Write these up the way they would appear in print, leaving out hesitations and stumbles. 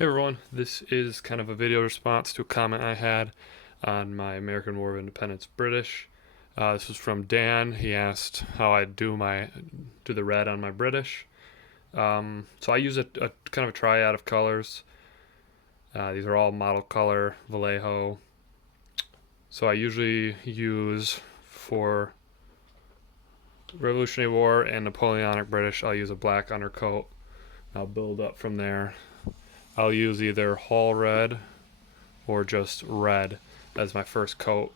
Hey everyone, this is kind of a video response to a comment I had on my American War of Independence British. This was from Dan. He asked how I do the red on my British. So I use a kind of a triad of colors. These are all model color Vallejo. So I usually use for Revolutionary War and Napoleonic British, I'll use a black undercoat. I'll build up from there. I'll use either Hall Red or just red as my first coat,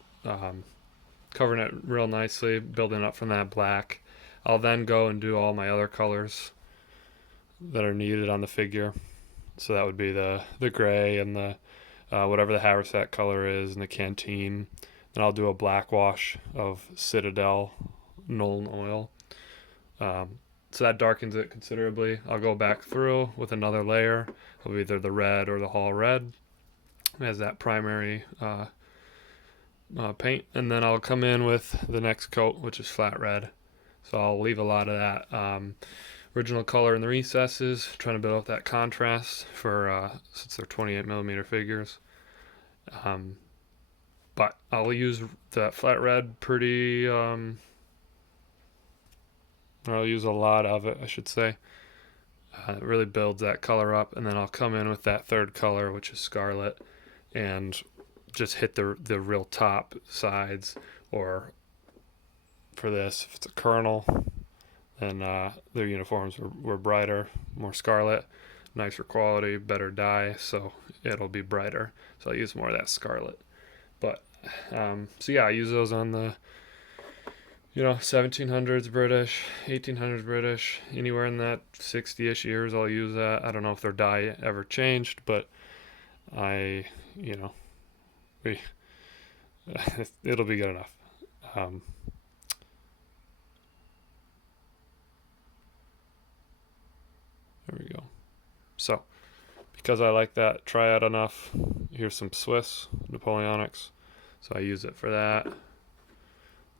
covering it real nicely, building up from that black. I'll then go and do all my other colors that are needed on the figure. So that would be the gray and the whatever the haversack color is and the canteen. Then I'll do a black wash of Citadel Nuln Oil. So that darkens it considerably. I'll go back through with another layer of either the red or the Hall Red as that primary paint, and then I'll come in with the next coat, which is flat red. So I'll leave a lot of that original color in the recesses, trying to build up that contrast for since they're 28mm figures. But I'll use that flat red pretty. I'll use a lot of it, I should say. It really builds that color up, and then I'll come in with that third color, which is scarlet, and just hit the real top sides. Or for this, if it's a colonel, then their uniforms were brighter, more scarlet, nicer quality, better dye, so it'll be brighter. So I'll use more of that scarlet. But so yeah, I use those on the 1700s British, 1800s British, anywhere in that 60-ish years I'll use that. I don't know if their dye ever changed, but it'll be good enough. There we go. So, because I like that triad enough, here's some Swiss Napoleonics. So I use it for that.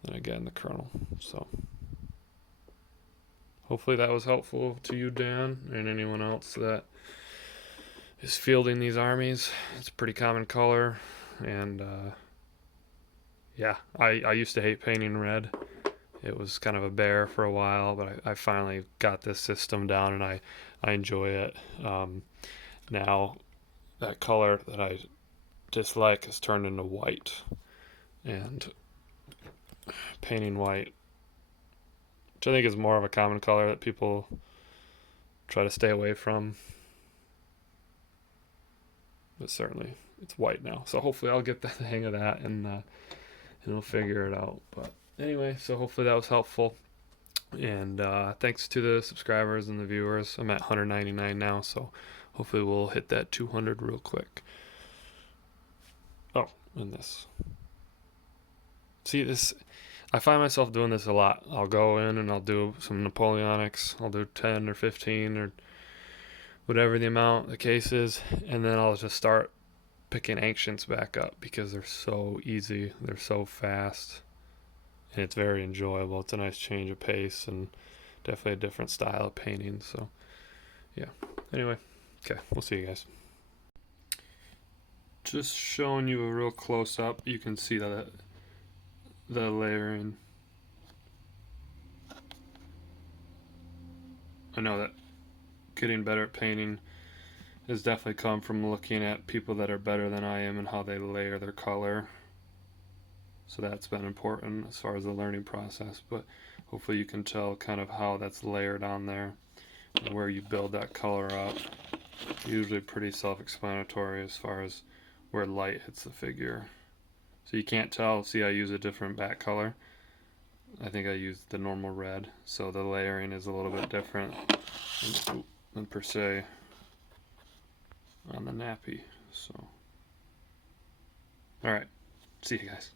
And again, the colonel. So hopefully that was helpful to you, Dan, and anyone else that is fielding these armies. It's a pretty common color, and yeah, I used to hate painting red. It was kind of a bear for a while, but I finally got this system down, and I enjoy it. Now that color that I dislike has turned into white, and painting white, which I think is more of a common color that people try to stay away from, but certainly it's white now. So hopefully I'll get the hang of that, and we'll figure it out. But anyway, so hopefully that was helpful, and thanks to the subscribers and the viewers. I'm at 199 now, so hopefully we'll hit that 200 real quick. Oh, and this. See, this, I find myself doing this a lot. I'll go in and I'll do some Napoleonics. I'll do 10 or 15 or whatever the amount the case is, and then I'll just start picking ancients back up because they're so easy, they're so fast, and it's very enjoyable. It's a nice change of pace and definitely a different style of painting. So yeah, anyway, okay, we'll see you guys. Just showing you a real close-up. You can see that the layering. I know that getting better at painting has definitely come from looking at people that are better than I am and how they layer their color. So that's been important as far as the learning process, but hopefully you can tell kind of how that's layered on there and where you build that color up. It's usually pretty self-explanatory as far as where light hits the figure. So you can't tell. See, I use a different back color. I think I used the normal red, so the layering is a little bit different than per se on the nappy. So, all right, see you guys.